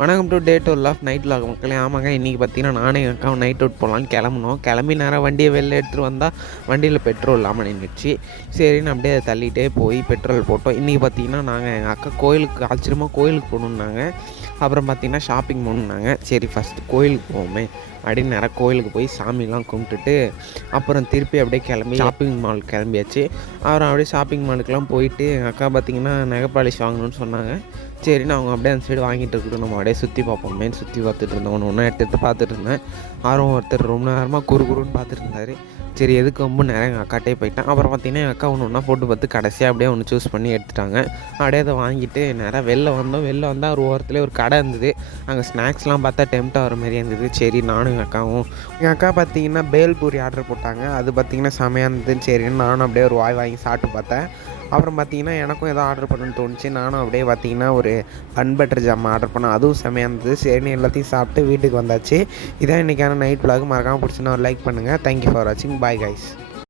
வணக்கம் today 12 of night vlog மக்களே. ஆமாங்க, இன்றைக்கி பார்த்தீங்கன்னா நானே என் அக்காவும் நைட் அவுட் போகலான்னு கிளம்புனோம். கிளம்பி நேராக வண்டியை வெளில எடுத்துகிட்டு வந்தால் வண்டியில் பெட்ரோல் இல்லாமல் நின்றுச்சு. சரின்னு அப்படியே அதை தள்ளிகிட்டே போய் பெட்ரோல் போட்டோம். இன்றைக்கி பார்த்தீங்கன்னா நாங்கள் எங்கள் அக்கா கோயிலுக்கு ஆச்சரியமாக கோயிலுக்கு போகணுன்னாங்க. அப்புறம் பார்த்திங்கன்னா ஷாப்பிங் போகணுன்னாங்க. சரி ஃபஸ்ட்டு கோயிலுக்கு போவோமே அப்படின்னு நேராக கோயிலுக்கு போய் சாமிலாம் கும்பிட்டுட்டு அப்புறம் திருப்பி அப்படியே கிளம்பி ஷாப்பிங் மால் கிளம்பியாச்சு. அப்புறம் அப்படியே ஷாப்பிங் மாலுக்கெலாம் போயிட்டு எங்கள் அக்கா பார்த்திங்கன்னா நகை பாலிஷ் வாங்கணும்னு சொன்னாங்க. சரின்னு அவங்க அப்படியே அந்த சைடு வாங்கிட்டு இருக்கட்டும், நம்ம அப்படியே சுற்றி பார்ப்போமே சுற்றி பார்த்துட்டு இருந்தோம். ஒன்று எடுத்து பார்த்துட்டு இருந்தேன். யாரும் ஒருத்தர் ரொம்ப நேரமாக குறுன்னு பார்த்துட்டு இருந்தார். சரி எதுக்கு ரொம்ப நேரம் எங்கள் அக்காட்டே போயிட்டேன். அப்புறம் பார்த்திங்கன்னா எங்கள் அக்கா ஒன்று போட்டு பார்த்து கடைசியாக அப்படியே ஒன்று சூஸ் பண்ணி எடுத்துட்டாங்க. அப்படியே அதை வாங்கிட்டு நேராக வெளில வந்தால் ஒரு ஓரத்துலேயே ஒரு கடை இருந்தது. அங்கே ஸ்நாக்ஸ்லாம் பார்த்தா டெம்ப்ட் ஆகிற மாதிரி இருந்தது. சரி நானும் எங்கள் அக்கா பார்த்திங்கன்னா பேல்பூரி ஆர்டர் போட்டாங்க. அது பார்த்திங்கன்னா செமையாக இருந்தது. சரின்னு நானும் அப்படியே ஒரு வாய் வாங்கி சாப்பிட்டு பார்த்தேன். அப்புறம் பார்த்திங்கன்னா எனக்கும் ஏதோ ஆர்டர் பண்ணணும்னு தோணுச்சு. நானும் அப்படியே பார்த்திங்கன்னா ஒரு பன் பட்டர் ஜாம் ஆர்டர் பண்ணேன். அதுவும் செமையாக இருந்தது. சரின்னு எல்லாத்தையும் சாப்பிட்டு வீட்டுக்கு வந்தாச்சு. இதான் இன்றைக்கான நைட் விலாக். மறக்காமல் பிடிச்சினா ஒரு லைக் பண்ணுங்கள். தேங்க்யூ ஃபார் வாட்சிங். Bye guys.